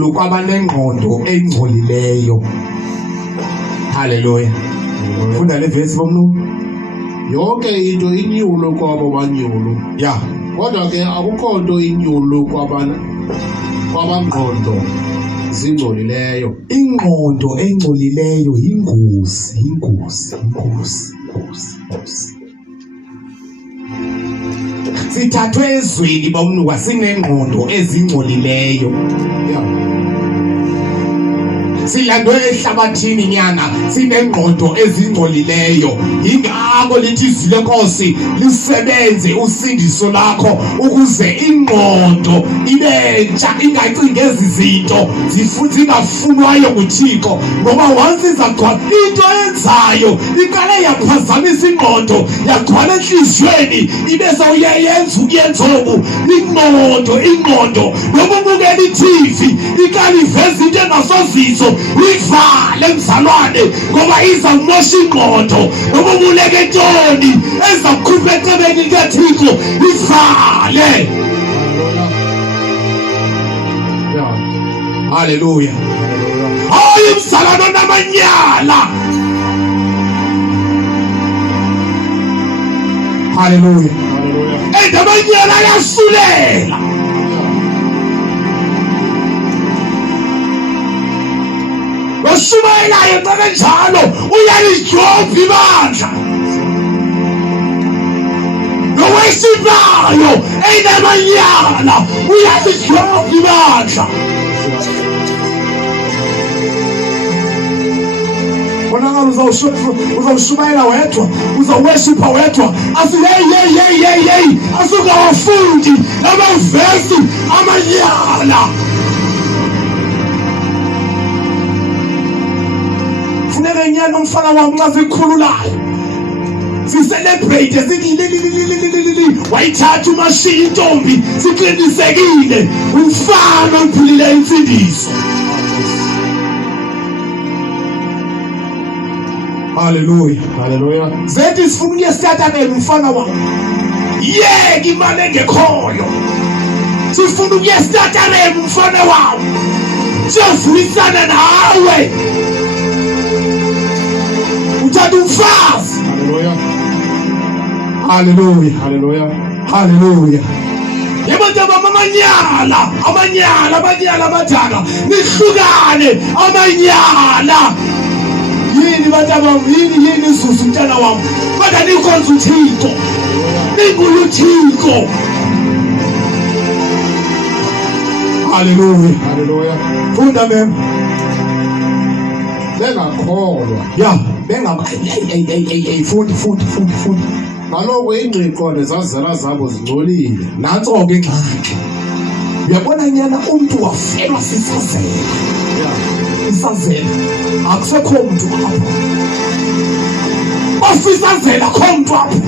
Lokwabanengqondo engcolileyo. Hallelujah. Funda le verse bomnu. Yonke into inyulo kwabo banyulo. Yeah. Kodwa ke akukho into inyulo kwabangqondo zingcolileyo. Ingqondo engcolileyo ingozi. Sithathwe ezweni bomnuka sinengqondo ezingcolileyo. Yeah. Silandwe ehlabathini nyana sinengqondo ezingcolileyo. Ingakho lithi izwi lenkosi lisebenze usindiso lakho ukuze ingqondo ibentsha ingacingi ezizinto zingafunwayo nguThixo, ngoba once izagcwala into yenzayo iqale yaphazamisa ingqondo yagcwala enhliziyweni ibese uyenzobu ingqondo noma ubukela iTV iqale iveza into engasozizo ivale mzalwane ngoba izamosha ingqondo noma ubuleke ntoni ezakukhupha ecebeni likaThixo ivale. Hallelujah. Hayi mzalwane namanyala. Hallelujah. Endamanyala yasulela. Washumayelayo kanjalo uyalijoba ibandla. Nowesibayo endamanyala uyalijoba ibandla. Wona uzawushumayela wedwa, uzawuworshipha wedwa. Asu hey asuka wafundi amavesi amanyala. Funeka nyana umfana wami nxa sikhululayo sicelebrate sithi wayithatha umashiya intombi siqinisekile umfana uphilile imfundiso. Hallelujah. Zethi sifuna ukuyesitatabela umfana wami. Yeke imali engekhoyo. Sifuna ukuyesitatabela umfana wami. Siyavulisana nawe. Uthatha umfazi. Hallelujah. Yabantu amanyala abadala nihlukane amanyala. Yini bantu yini isusu mntana wami kodwa nikhonza uThixo ninkulu uThixo. Hallelujah. Funda mem Bengakholwa. yeah fundi Kaloku ingqiqo zazizela zabo zingcolile. nanso ke ingxaki. Uyabona nyana umuntu wafelwa sisazela. Yeah. Isazela akusekho umuntu apho. Ofisazela akho umuntu apho.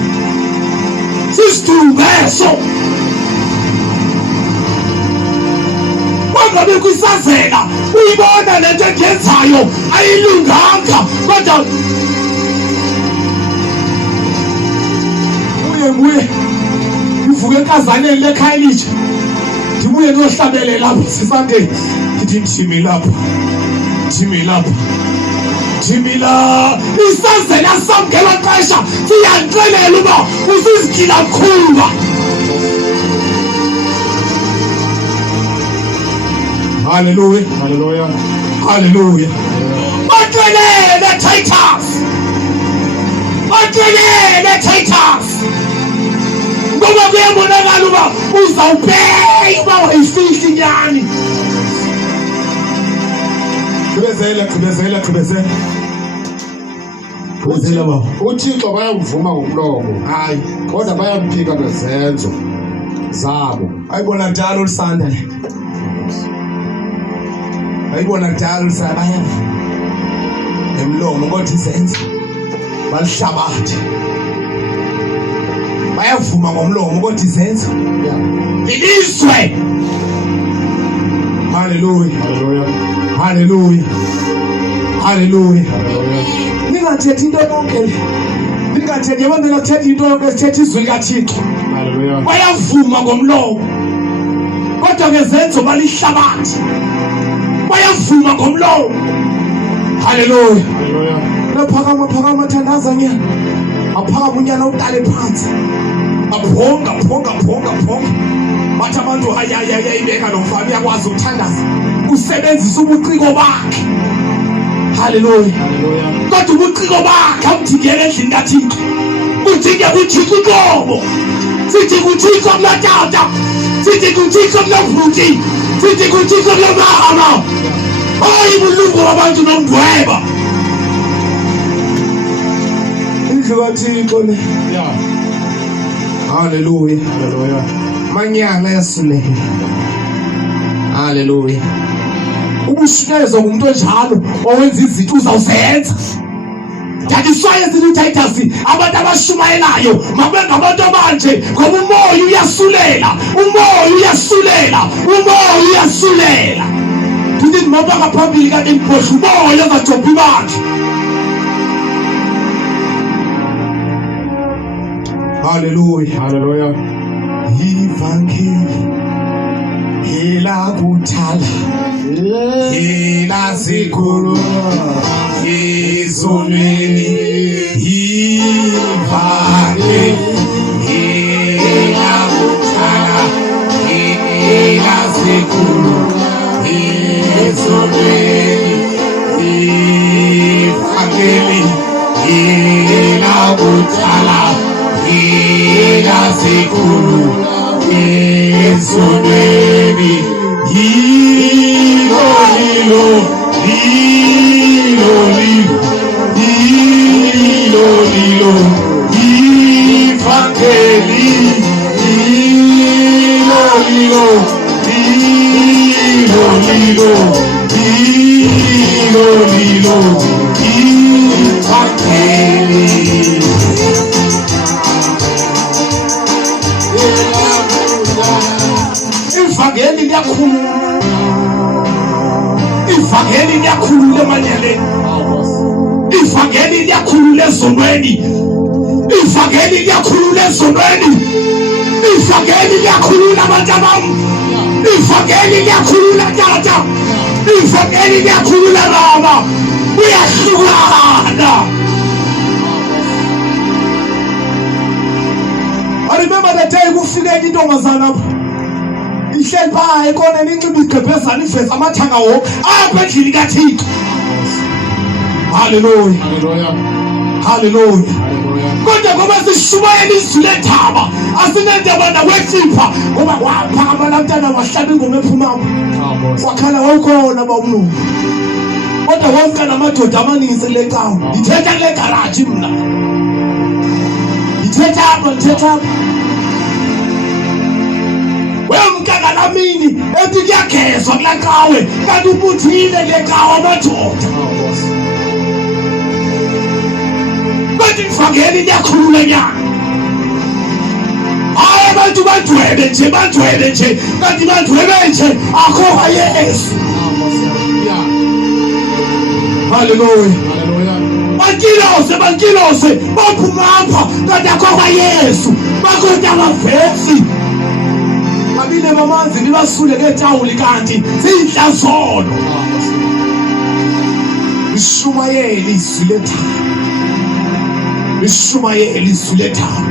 Sisidumbeso. Wangabe kwisazela uyibona lento engenzayo ayilunganga kodwa uye uvuke enkazaneni lekhaya litsha ndibuye ngohlabele lapho sisande ndithi Jimila isazela samgela xesha siyanixelela uba usizigila kakhulu. Hallelujah. Batlelele Titus. Ngoba kuyabonakala uba uzawupeya uba wayifihla inyani. Qhubezela baba. uThixo bayamvuma ngomlomo, Hayi kodwa bayamphika ngezenzo zabo. ayibona njalo ulisanda le. Ayibona njalo ulisanda emlomo kodwa izenzo balihlabathi. Bayavuma ngomlomo kodwa izenzo Yeah. lilizwe. Hallelujah. Ningathethi into yonke le. Ningathethi abantu bathetha into yonke esithetha izwi likaThixo. Bayavuma ngomlomo kodwa ngezenzo balihlabathi. uyavuma ngomlomo. Hallelujah. Hallelujah. Phakama thandaza nyana. Aphakama unyana uqale phansi. Abhonga. Bathi abantu ayayibeka nomfana uyakwazi ukuthandaza. Usebenzisa ubuciko bakhe. Hallelujah. Hallelujah. Kodwa ubuciko bakhe awudingeke endlini kaThixo. Udingeka uThixo uqobo. Sithi kuThixo kumtata. Sithi kuThixo kumvuki. Sithi kuThixo kumama. Hayi bulungu babantu nomdweba. Indlu kaThixo le. Yeah. Hallelujah. Hallelujah. Manyana yasilehe. Hallelujah. Ubushikezwa ngumuntu onjalo owenza izinto uzawuzenza. Ndadiswaye zilithathas abantu abashumayelayo makube ngabantu abanje ngoba umoya uyasulela. Ndithi mama ngaphambili kanti ngibosha umoya ozajobha bakhe. Hallelujah. Hallelujah. Ivangeli elakuthala elazikhulu izonweni ivangeli elakuthala elazikhulu izonweni ivangeli elakuthala elazikhulu izonweni hilo ivangeli ivangeli liyakhulula emanyeleni. Ivangeli liyakhulula ezonweni. Ivangeli liyakhulula ezonweni. Ivangeli liyakhulula abantu bam. Ivangeli liyakhulula tata. Ivangeli liyakhulula baba. Uyahlukana. I remember the day kufike intombazana apha. Ihleli phaa ekoneni inxiba igqebhezana iveza amathanga wonke apha endlini kaThixo. Hallelujah. Hallelujah. Hallelujah. Hallelujah. Kodwa ngoba sishumayela izwi lethaba asinendaba nakwesipha ngoba waphakama namntana wahlaba ingoma ephumapho. Wakhala wawukhona bawumnungu. Kodwa wonke namadoda amaninzi kule cawa. Ngithetha kule garaji mna. Ngithetha apha. Wemkaka lamini ethi kuyagezwa kula cawe kanti ubuthile le cawa amadoda. Kodwa ivangeli liyakhulula nyana. Hayi abantu badwebe nje kanti badwebe nje akhoha Yesu. Hallelujah. Hallelujah. Bankilose baphuma apha kanti akhoha Yesu. Bakhona abavesi. Babile bamanzi nibasule ngetawuli kanti zindlazono. Ishumayela izwi lethaba.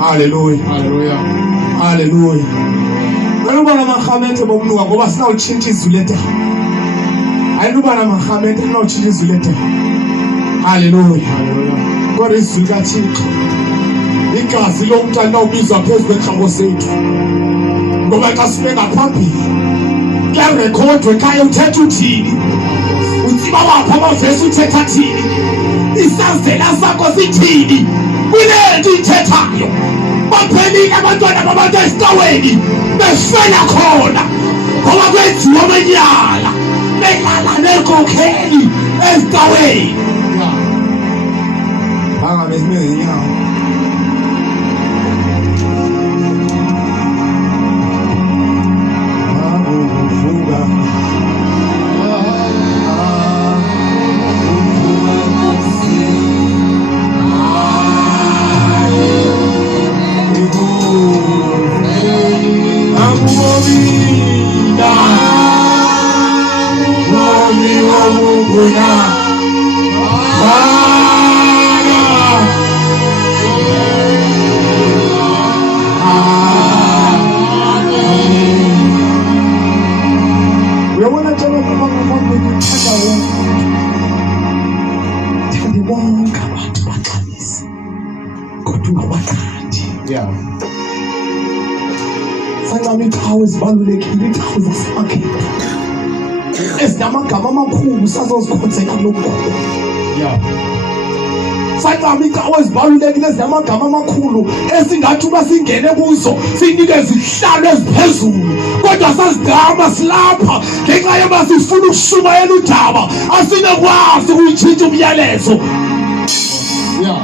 Hallelujah. Hallelujah. Hallelujah. Ayinubana amakhamente bomnuka ngoba sinawutshintsha izwi lethaba. Ayinubana amakhamente sinawutshintsha izwi lethaba. Hallelujah. Hallelujah. Kodwa izwi likaThixo igazi lomntana ubizwa phezu kwenhloko sethu. Ngoba xa sibe ngaphambili kuyarekhodwa ekhaya uthetha uthini. Utsiba wapha amavesi uthetha thini. Isazela sakho sithini kule nto ithethayo. Baphelile abantwana babantu esitaweni befela khona ngoba kwenziwa amanyala belala nenkokheli esitaweni. Angabe sibe nyawo. Uyabona njalo thande bonke abantu baxabise kodwa ungabathandi. Yeah. Sancama iqhawe ezibalulekile, iqhawe zasemakhaya ezinamagama amakhulu sazozikhonzela kulokhu. Yeah. Sancama iqhawe ezibalulekile ezinamagama amakhulu esingathi uma singene kuzo sinikeze izihlalo eziphezulu kodwa sazigama silapha ngenxa yoba sifuna ukushumayela udaba asinekwazi ukuyitshintsha umyalezo. Yeah.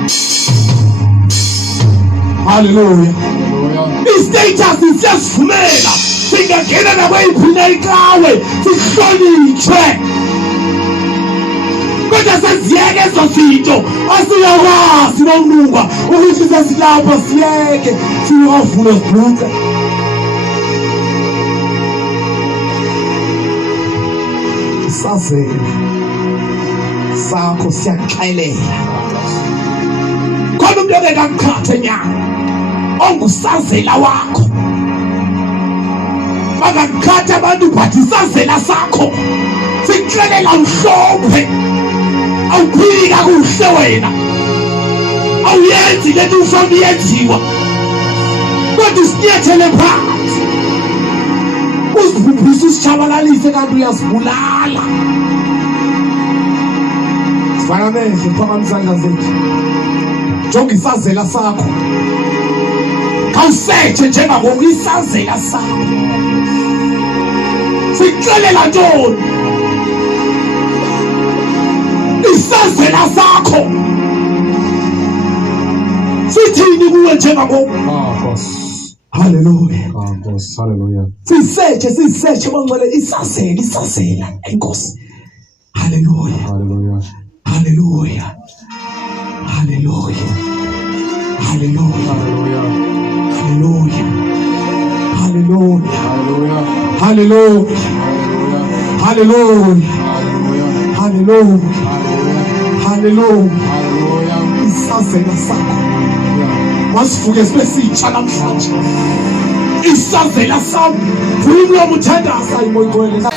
Hallelujah. Hallelujah. I-status siyasivumela singangena nakweyiphi iqhawe sihlonitshwe kodwa seziyeke ezo zinto asiyakwazi bonquka ukuthi sesilapha siyeke siyovula sibhuqe. Isazela sakho siyakuxelela khona umuntu ongekakukhathe nyanga ongusazela wakho bakakukhatha abantu but isazela sakho sikuxelela uhlophe awuphili kakuhle wena awuyenzi lento ufuna yenziwa kodwa usinyethele phansi uzibhubhise usitshabalalise kanti uyazibulala. Sifana mehlo phakathi izandla zethu jonga isazela sakho khawusethe njengako isazela sakho sikuxelela ntoni isazela sakho sithini kuwe njengako. Hallelujah. Hallelujah. Siseche bangcwele isazela enkosi. Hallelujah. Hallelujah. Hallelujah. Hallelujah. Hallelujah. Hallelujah. Hallelujah. Hallelujah. Hallelujah. Hallelujah. Hallelujah. Hallelujah. Hallelujah. Isazela sakho masivuke sibe sitsha namhlanje. Isazela sami vula umthandaza imoyigcwele.